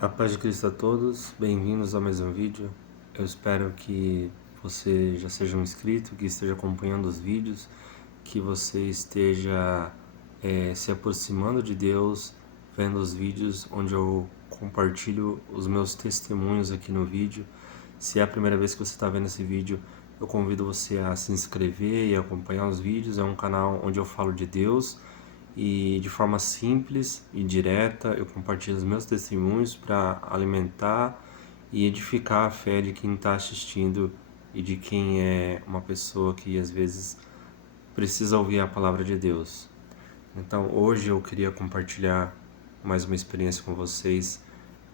A paz de Cristo a todos, bem-vindos a mais um vídeo. Eu espero que você já seja um inscrito, que esteja acompanhando os vídeos, que você esteja se aproximando de Deus, vendo os vídeos onde eu compartilho os meus testemunhos aqui no vídeo. Se é a primeira vez que você está vendo esse vídeo, eu convido você a se inscrever e acompanhar os vídeos. É um canal onde eu falo de Deus e de forma simples e direta eu compartilho os meus testemunhos para alimentar e edificar a fé de quem está assistindo e de quem é uma pessoa que às vezes precisa ouvir a palavra de Deus. Então hoje eu queria compartilhar mais uma experiência com vocês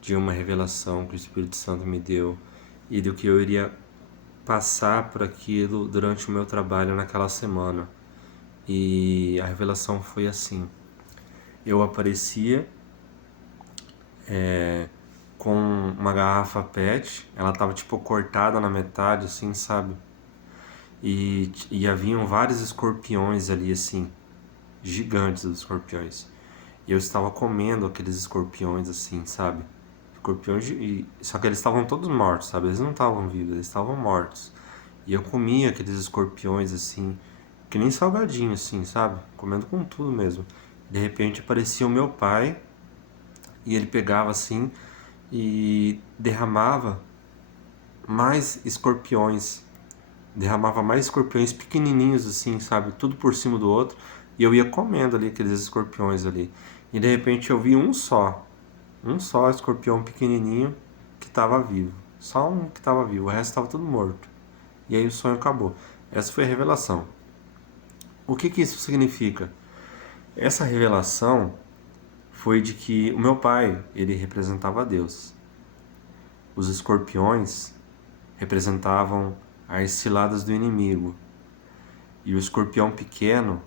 de uma revelação que o Espírito Santo me deu e do que eu iria passar por aquilo durante o meu trabalho naquela semana. E a revelação foi assim: eu aparecia com uma garrafa PET, ela tava tipo cortada na metade, assim, sabe? E haviam vários escorpiões ali, assim, gigantes os escorpiões. E eu estava comendo aqueles escorpiões, assim, sabe? Escorpiões, só que eles estavam todos mortos, sabe? Eles não estavam vivos, eles estavam mortos. E eu comia aqueles escorpiões, assim, que nem salgadinho, assim, sabe? Comendo com tudo mesmo. De repente aparecia o meu pai e ele pegava assim e derramava mais escorpiões pequenininhos assim, sabe, tudo por cima do outro, e eu ia comendo ali aqueles escorpiões ali. E de repente eu vi um só escorpião pequenininho que estava vivo, só um que estava vivo, o resto estava tudo morto. E aí o sonho acabou. Essa foi a revelação. O que que isso significa? Essa revelação foi de que o meu pai, ele representava Deus. Os escorpiões representavam as ciladas do inimigo, e o escorpião pequeno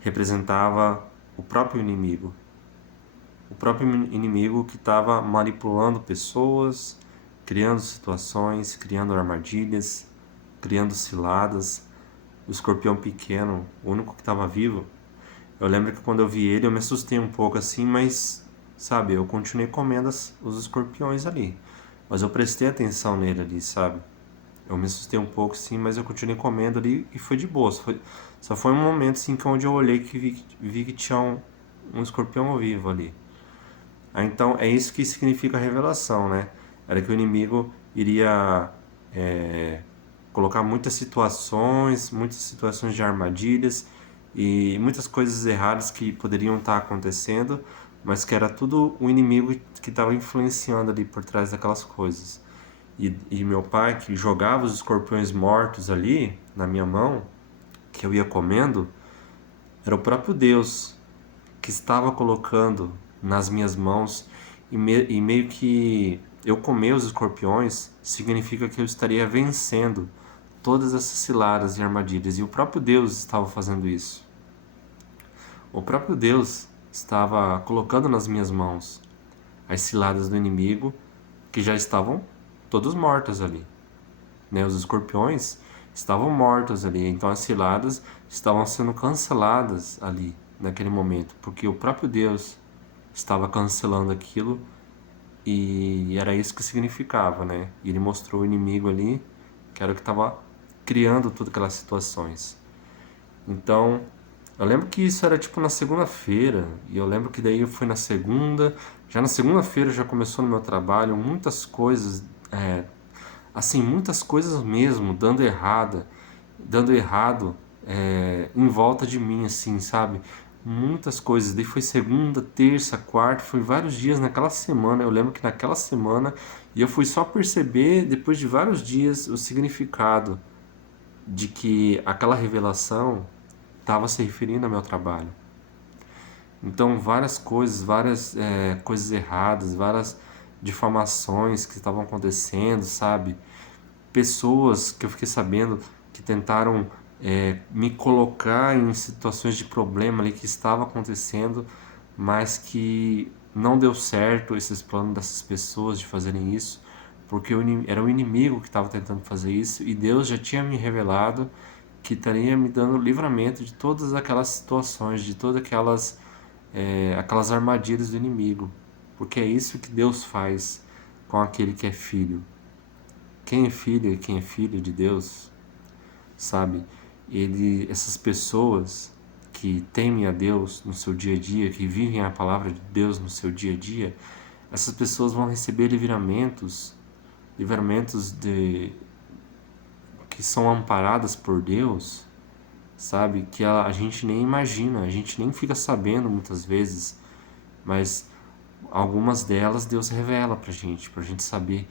representava o próprio inimigo que estava manipulando pessoas, criando situações, criando armadilhas, criando ciladas. O escorpião pequeno, o único que estava vivo, eu lembro que quando eu vi ele eu me assustei um pouco assim, mas sabe, eu continuei comendo os escorpiões ali. Mas eu prestei atenção nele ali, sabe? Eu me assustei um pouco sim, mas eu continuei comendo ali e foi de boa. Só foi um momento assim que onde eu olhei que vi que tinha um escorpião vivo ali. Então é isso que significa a revelação, né? Era que o inimigo iria colocar muitas situações de armadilhas e muitas coisas erradas que poderiam estar acontecendo, mas que era tudo o inimigo que estava influenciando ali por trás daquelas coisas. E meu pai, que jogava os escorpiões mortos ali na minha mão, que eu ia comendo, era o próprio Deus que estava colocando nas minhas mãos, e meio que eu comer os escorpiões significa que eu estaria vencendo todas essas ciladas e armadilhas, e o próprio Deus estava fazendo isso. O próprio Deus estava colocando nas minhas mãos as ciladas do inimigo, que já estavam todos mortos ali, né? Os escorpiões estavam mortos ali, então as ciladas estavam sendo canceladas ali naquele momento, porque o próprio Deus estava cancelando aquilo, e era isso que significava, né? E ele mostrou o inimigo ali, que era o que estava criando todas aquelas situações. Então, eu lembro que isso era tipo na segunda-feira, e eu lembro que daí eu fui na segunda, já na segunda-feira já começou no meu trabalho, muitas coisas, assim, muitas coisas mesmo, dando errado em volta de mim, assim, sabe? Muitas coisas. Daí foi segunda, terça, quarta, foi vários dias naquela semana. Eu lembro que naquela semana, e eu fui só perceber depois de vários dias o significado de que aquela revelação estava se referindo ao meu trabalho. Então, várias coisas erradas, várias difamações que estavam acontecendo, sabe? Pessoas que eu fiquei sabendo que tentaram me colocar em situações de problema ali que estava acontecendo, mas que não deu certo esses planos dessas pessoas de fazerem isso, porque era o inimigo que estava tentando fazer isso, e Deus já tinha me revelado que estaria me dando livramento de todas aquelas situações, de todas aquelas armadilhas do inimigo. porque é isso que Deus faz com aquele que é filho. Quem é filho e quem é filho de Deus, sabe? Essas pessoas que temem a Deus no seu dia a dia, que vivem a palavra de Deus no seu dia a dia, essas pessoas vão receber livramentos que são amparadas por Deus, sabe? Que a gente nem imagina, a gente nem fica sabendo muitas vezes, mas algumas delas Deus revela pra gente saber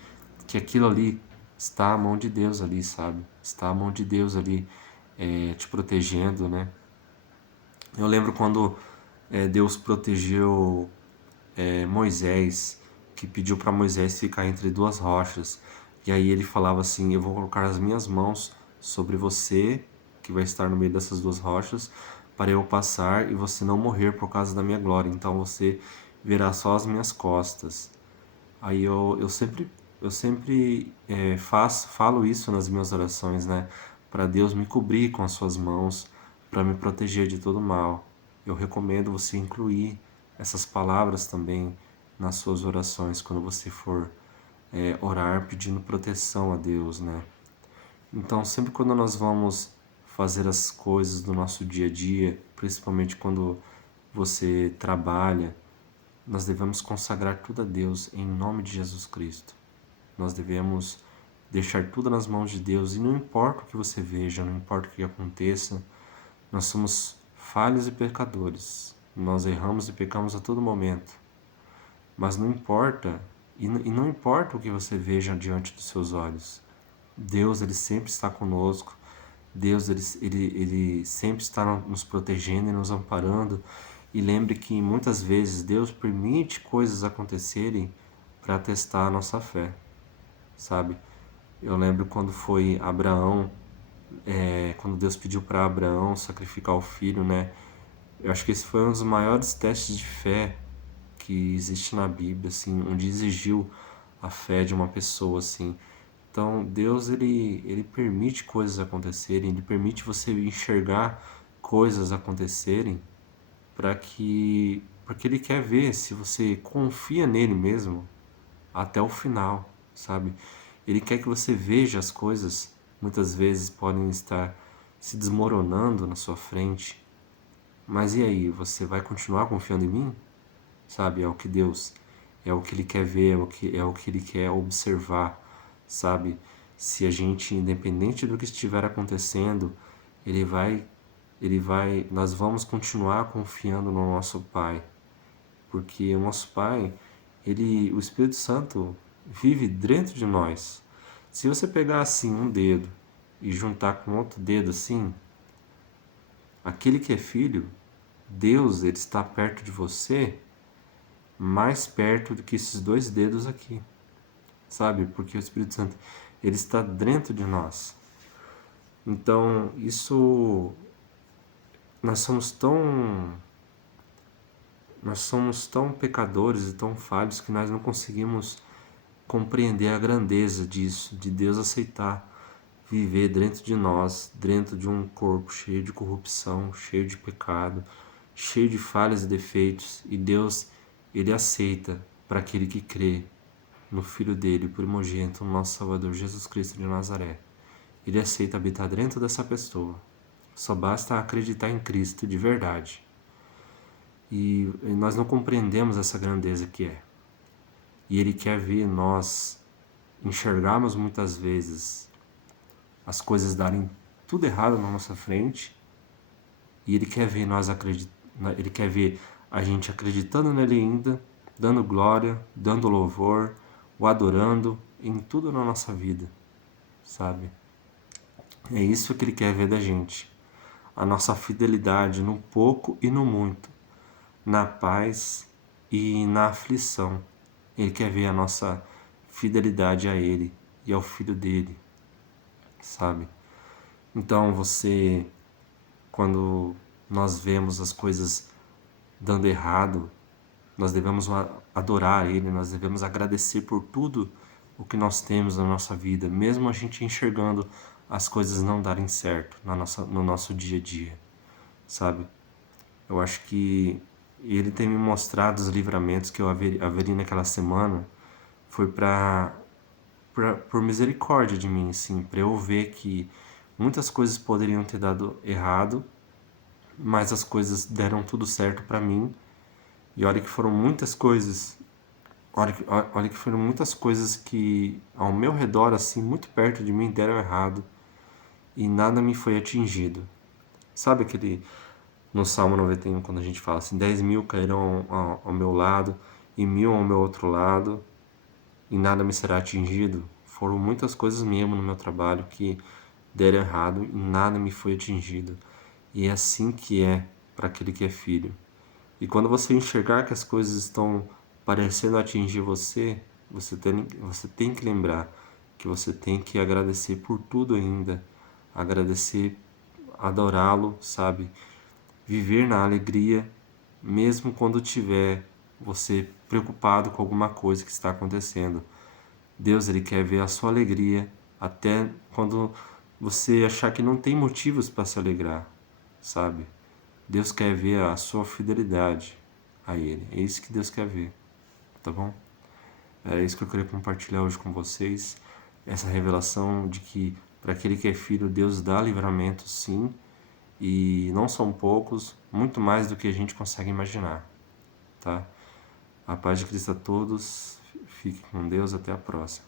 que aquilo ali está a mão de Deus ali, sabe? Está a mão de Deus ali te protegendo, né? Eu lembro quando Deus protegeu Moisés, que pediu para Moisés ficar entre duas rochas. E aí ele falava assim: eu vou colocar as minhas mãos sobre você, que vai estar no meio dessas duas rochas, para eu passar e você não morrer por causa da minha glória. Então você verá só as minhas costas. Aí eu sempre falo isso nas minhas orações, né? Para Deus me cobrir com as suas mãos, para me proteger de todo mal. Eu recomendo você incluir essas palavras também nas suas orações quando você for orar pedindo proteção a Deus, né? Então, sempre quando nós vamos fazer as coisas do nosso dia a dia, principalmente quando você trabalha, nós devemos consagrar tudo a Deus em nome de Jesus Cristo. Nós devemos deixar tudo nas mãos de Deus e não importa o que você veja, não importa o que aconteça, nós somos falhos e pecadores. Nós erramos e pecamos a todo momento. Mas não importa, e não importa o que você veja diante dos seus olhos. Deus, Ele sempre está conosco. Deus, ele sempre está nos protegendo e nos amparando. E lembre que muitas vezes Deus permite coisas acontecerem para testar a nossa fé, sabe? Eu lembro quando foi Abraão, quando Deus pediu para Abraão sacrificar o filho, né? Eu acho que esse foi um dos maiores testes de fé que existe na Bíblia, assim, onde exigiu a fé de uma pessoa, assim. Então, Deus, ele permite coisas acontecerem, ele permite você enxergar coisas acontecerem porque ele quer ver se você confia nele mesmo até o final, sabe? Ele quer que você veja as coisas, muitas vezes podem estar se desmoronando na sua frente, mas e aí, você vai continuar confiando em mim? Sabe? É o que ele quer ver, é o que ele quer observar, sabe? Se a gente, independente do que estiver acontecendo, ele vai, nós vamos continuar confiando no nosso Pai, porque o nosso Pai, o Espírito Santo vive dentro de nós. Se você pegar assim um dedo e juntar com outro dedo assim, aquele que é filho, Deus, ele está perto de você, mais perto do que esses dois dedos aqui, sabe? Porque o Espírito Santo, ele está dentro de nós. Então, nós somos tão nós somos tão pecadores e tão falhos que nós não conseguimos compreender a grandeza disso, de Deus aceitar viver dentro de nós, dentro de um corpo cheio de corrupção, cheio de pecado, cheio de falhas e defeitos, e Deus, ele aceita para aquele que crê no Filho dele, o primogênito, o nosso Salvador Jesus Cristo de Nazaré. Ele aceita habitar dentro dessa pessoa. Só basta acreditar em Cristo de verdade. E nós não compreendemos essa grandeza que é. E Ele quer ver nós enxergarmos muitas vezes as coisas darem tudo errado na nossa frente, e Ele quer ver Ele quer ver a gente acreditando nele ainda, dando glória, dando louvor, o adorando em tudo na nossa vida, sabe? É isso que Ele quer ver da gente. A nossa fidelidade no pouco e no muito, na paz e na aflição. Ele quer ver a nossa fidelidade a Ele e ao Filho dele, sabe? Então quando nós vemos as coisas dando errado, nós devemos adorar Ele, nós devemos agradecer por tudo o que nós temos na nossa vida, mesmo a gente enxergando as coisas não darem certo no nosso dia a dia, sabe? Eu acho que e Ele tem me mostrado os livramentos que eu haveria naquela semana, foi por misericórdia de mim, sim, para eu ver que muitas coisas poderiam ter dado errado, mas as coisas deram tudo certo para mim. E olha que foram muitas coisas, olha que foram muitas coisas que ao meu redor, assim, muito perto de mim, deram errado e nada me foi atingido. Sabe aquele no Salmo 91, quando a gente fala assim, 10.000 cairão ao meu lado e 1.000 ao meu outro lado e nada me será atingido? Foram muitas coisas mesmo no meu trabalho que deram errado e nada me foi atingido. E é assim que é para aquele que é filho. E quando você enxergar que as coisas estão parecendo atingir você, você tem que lembrar que você tem que agradecer por tudo ainda, agradecer, adorá-lo, sabe? Viver na alegria, mesmo quando tiver você preocupado com alguma coisa que está acontecendo. Deus, ele quer ver a sua alegria até quando você achar que não tem motivos para se alegrar, sabe? Deus quer ver a sua fidelidade a Ele. É isso que Deus quer ver, tá bom? É isso que eu queria compartilhar hoje com vocês. Essa revelação de que para aquele que é filho, Deus dá livramento, sim, e não são poucos, muito mais do que a gente consegue imaginar, tá? A paz de Cristo a todos. Fique com Deus. Até a próxima.